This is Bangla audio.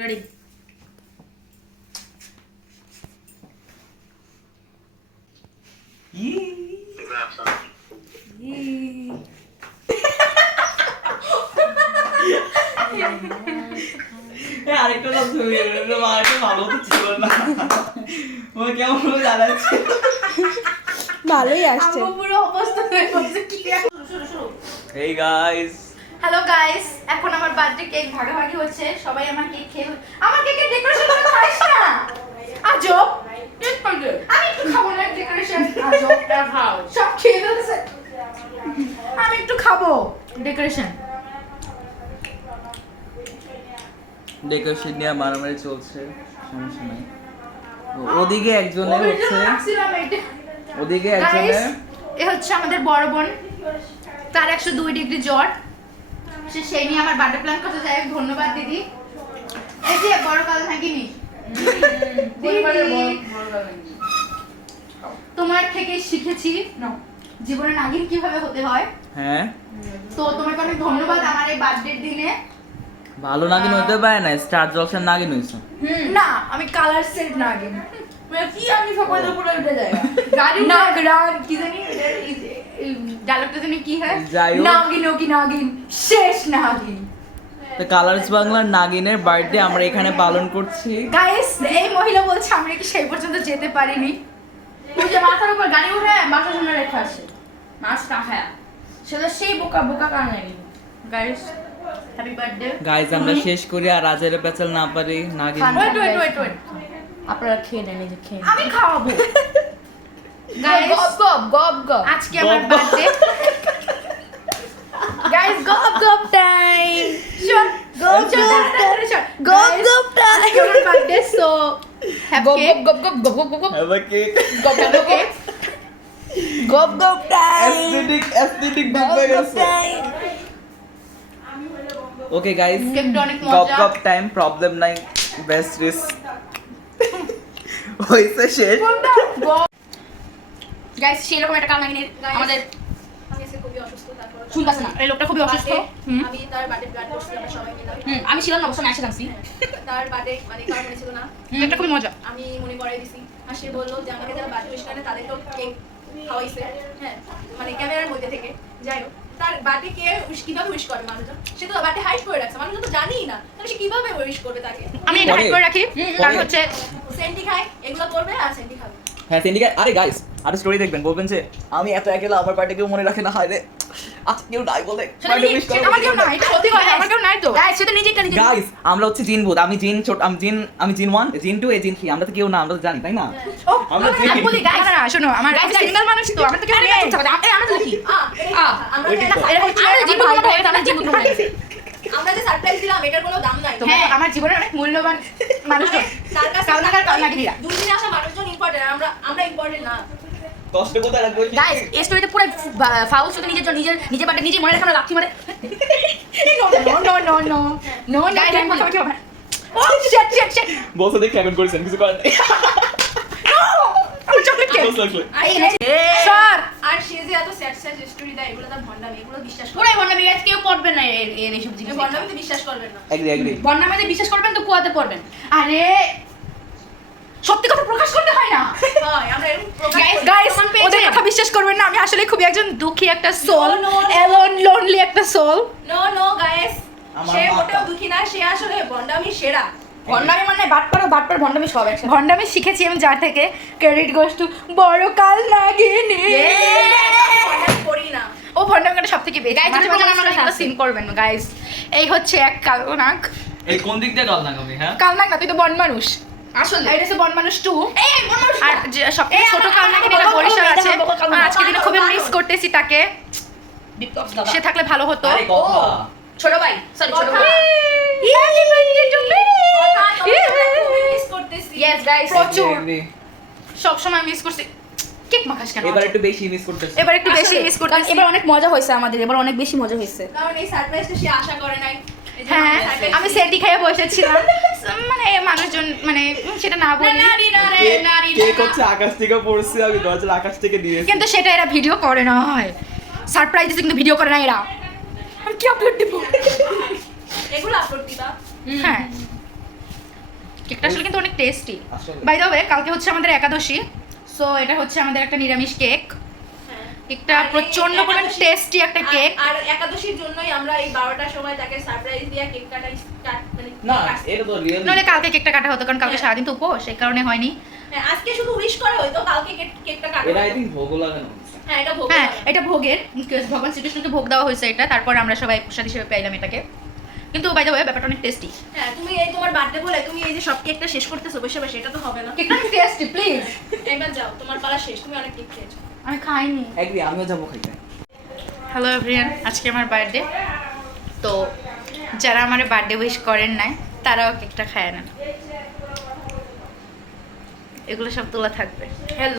রেডি। আরেকটা ভালো তো ছিল না, কেমন জানাচ্ছে ভালোই আসছে। পুরো অবস্থা হয়ে গেছে কি। এই গাইস, হ্যালো গাইস, এখন আমার বার্থডে কেক ভাগাভাগি হচ্ছে। সবাই আমার কেক খেয়ে আমার কেকের ডেকোরেশন করে খাইস না। আজব কেক পাবে। আমি একটু খাবো না ডেকোরেশন। আজব এটা খাও। সব খেয়ে ফেলছে। আমি একটু খাবো ডেকোরেশন। ডেকোরেশন নিয়ে মারামারি চলছে, সমস্যা নাই। ওদিকে একজনের হচ্ছে, ওদিকে একজনের এ হচ্ছে আমাদের বড় বোন, তার 102 ডিগ্রি জ্বর। সেই নিয়ে আমার বার্থডে প্ল্যান করতে চাই। ধন্যবাদ দিদি। এই যে বড় কাল থাকিনি তোমার থেকে শিখেছি জীবনে নাগিন কিভাবে হতে হয়। হ্যাঁ, তো তোমাকে অনেক ধন্যবাদ আমার এই বার্থডে দিনে। ভালো নাগিন হতে পারে না, স্টার জলসার নাগিন হইছো। না, আমি কালার সেট নাগিন। কি আমি সকালে পুরো উঠে যায় গাড়ি না গ্রাম কি জানি ডায়লগটা জানি কি হয়, নাগিন ও কি নাগিন শেষ নাগিন। তো কালার্স বাংলার নাগিনের বার্থডে আমরা এখানে পালন করছি। গাইস, এই মহিলা বলছে আমরা কি সেই পর্যন্ত যেতে পারিনি। ওই যে মাথার উপর গাড়ি উঠে বাসার সামনে রেখে আসে মাছটা খায়, সেটা সেই বোকা বোকা কানে। Guys, happy birthday. গাইস, আমরা শেষ করি আর রাজের পেছাল না পারি নাগিন। ওয়েট আপনারা খেয়ে নেন, এই যে খেয়ে আমি খাওয়াবো। গাইস, গপ গপ গপ। আজকে আমার বার্থডে। গাইস, গপ গপ টাইম। শট গপ গপ গপ টাইম। আজকে আমার বার্থডে, সো হ্যাপি কেক। গপ গপ গপ গপ গপ এবার কি গপ গপ কেক। গপ গপ টাইম। অ্যাসথেটিক দিতে গেছে। ওকে গাইস, কেকটা অনেক গপ মজা। গপ টাইম, প্রবলেম নাই, বেস্ট রিস হইছে শেষ। গাইস, সেরকম একটা কাম নাগিনের আমাদের আমি আজকে খুবই অসুস্থ, তারপর শুনতাছে না, এই লোকটা খুবই অসুস্থ। আমি তার বার্থডে প্ল্যান করছি আমরা সবাই মিলে। আমি ছিলাম না, অবশ্য আমি আসলাম। তার বার্থডে মানে কার মনে ছিল না, এটা খুবই মজা। আমি মনে করাই দিছি। আর সে বললো যে আমাকে যারা বার্থডে উইশ করে তাদেরকেও কেক খাওয়াইছে, হ্যাঁ, মানে ক্যামেরার মধ্যে থেকে। যাই হোক, তার বার্থডে কে কিভাবে উইশ করবে মানুষজন? সে তো বার্থডে হাইড করে রাখছে, মানুষজন তো জানিই না, তাহলে সে কিভাবে উইশ করবে তাকে? আমি এটা হাইড করে রাখি, কারণ হচ্ছে সেন্টি খায়, এগুলো করবে আর সেন্টি খাবে। হ্যাঁ সিন্ডিকে, আরে গাইস আরো স্টোরি দেখবেন, বলবেন যে আমি এত একেলা আমার বার্থডে কেউ মনে রাখে না, হায় রে আজকে কেউ নাই বলে বার্থডে উইশ করে। আমার কেউ নাই, এটা সত্যি কথা, আমার কেউ নাই তো। গাইস, সেটা নিজেরটা নিজে। গাইস, আমরা হচ্ছে জিন বুথ, আমি জিন ছোট, আমি জিন 1, জিন 2, জিন 3, আমরা তো কেউ না, আমরা তো জানি তাই না। আমরা আমি বলি গাইস, না শোনো, আমার সিঙ্গেল মানুষ তো, আমরা তো কেউ নেই। আমরা তো কি আমরা ওইটাই তো। এটা হচ্ছে আমরা জীবন ভাই, আমরা জীবন ভাই। আমরা যে সারপ্রাইজ দিলাম এটার কোনো দাম নাই। হ্যাঁ, আমার জীবনের অনেক মূল্যবান মানুষজন। তার কাছে কালনাগিরা। দুদিনে আসা মানুষজন ইম্পর্টেন্ট, আমরা ইম্পর্টেন্ট না। কষ্ট কোথায় রাখবো? গাইস, এই স্টোরিতে পুরো ফাউল, শুধু নিজের বাটে নিজে মনে রাখা লাথি মারে। নো গাইস, আমি কথা বলছি। ও শিট। বলছো দেখে এখন করেছেন, কিছু করেন নাই। আমি চকলেট কেক। স্যার, আর সে যে এত স্যাড স্টোরি দেয়, এগুলো তার ভন্ডামি, এগুলো বিশ্বাস করে। পুরাই বন্ডামি গাইস, কেউ পড়বে না এই সব জিনিস। ভন্ডামিতে বিশ্বাস করবেন না। এগ্রি বন্ডামিতে বিশ্বাস করবেন তো কুয়াতে পড়বেন। আরে সত্যি কথা প্রকাশ করতে হয় না। হয়, আমরা এরকম গাইস, ওদের কথা বিশ্বাস করবেন না। আমি আসলে খুবই একজন দুঃখী একটা সোল, এলোন লোনলি একটা সোল। নো গাইস, আমার সে মাথা। মোটেও দুঃখী না, সে আসলে ভন্ডামি সেরা। ভন্ডামি মানে বাটপার ভন্ডামি সব একসাথে। ভন্ডামি শিখেছি আমি যার থেকে, ক্রেডিট গোস টু বড় কাল নাগিনী। ভন্ডামি করি না। ও ভন্ডামি করে সবথেকে বেশি। গাইস, আমার সাথে সিন করবেন না গাইস। এই হচ্ছে এক কালনাগ। এই কোন দিক দিয়ে গল না কবি? হ্যাঁ, কালনাগ না, তুই তো বন মানুষ। আসলে এটা হচ্ছে বন মানুষ 2। আর সবথেকে ছোট কালনাগিনী এটা বরিশাল আছে। আর আজকে দিনে খুবই মিস করতেছি তাকে। সে থাকলে ভালো হতো। আরে কথা ছোট ভাই, সরি ছোট ভাই। Happy birthday to me. খুবই মিস করতেছি। ইয়েস গাইস, প্রচুর Agree. সব সময় মিস করছি। কেক মাখাস কেন? এবার একটু বেশি মিস করতেছি। এবার একটু বেশি মিস করতেছি। এবার অনেক মজা হয়েছে আমাদের, এবার অনেক বেশি মজা হয়েছে। কারণ এই সারপ্রাইজটা সে আশা করে নাই। এই যে হ্যাঁ, আমরা surprise আমি সেটি খাইয়ে বসেছিলাম। মানে মানুষজন মানে সেটা না বলি, কেক হচ্ছে আকাশ থেকে পড়ছে, আমি দরজার আকাশ থেকে দিয়েছি। কিন্তু সেটা এরা ভিডিও করে না হয়। সারপ্রাইজ দিতে কিন্তু ভিডিও করে না এরা। আমি কি আপলোড দেব? এগুলো আপলোড দিবা। হ্যাঁ, কেকটা আসলে কিন্তু অনেক টেস্টি। আসলে। বাই দ্য ওয়ে কালকে হচ্ছে আমাদের একাদশী, সো এটা হচ্ছে আমাদের একটা নিরামিষ কেক। হ্যাঁ। কেকটা আর এই প্রচন্ড পরিমাণ একাদশী- টেস্টি একটা কেক। আর একাদশীর জন্যই আমরা এই 12টার সময় তাকে সারপ্রাইজ দিয়ে কেক কাটাই স্টার্ট মানে না কাটছি। এটা তো রিয়েল নইলে কালকে কেকটা কাটা হতো, কারণ কালকে হ্যাঁ। সারাদিন তো উপোস, সেই কারণে হয়নি। হ্যাঁ, আজকে শুধু উইশ করা হয়তো, কালকে কেকটা কাটা এটা আই হতো। থিংক ভোগ লাগানো হচ্ছে। হ্যাঁ, এটা ভোগ হ্যাঁ, করা। এটা ভোগের, ভগবান শ্রীকৃষ্ণকে ভোগ দেওয়া হয়েছে এটা, তারপর আমরা সবাই প্রসাদ হিসেবে পাইলাম এটাকে। কিন্তু বাই দ্য ওয়ে ব্যাপারটা অনেক টেস্টি। হ্যাঁ, তুমি এই তোমার বার্থডে বলে তুমি এই যে সব কেকটা শেষ করতেছো বসে বসে, এটা তো হবে না। কেকটা অনেক টেস্টি, প্লিজ। একবার যাও, তোমার পালা শেষ, তুমি অনেক কেক খেয়েছো। আমি খাইনি। একদিন আমিও যাবো খাইতে। হ্যালো এভরিওয়ান, আজকে আমার বার্থডে। তো যারা আমার বার্থডে উইশ করেন নাই তারাও কেকটা খায় না, এগুলো সব তোলা থাকবে। হ্যালো।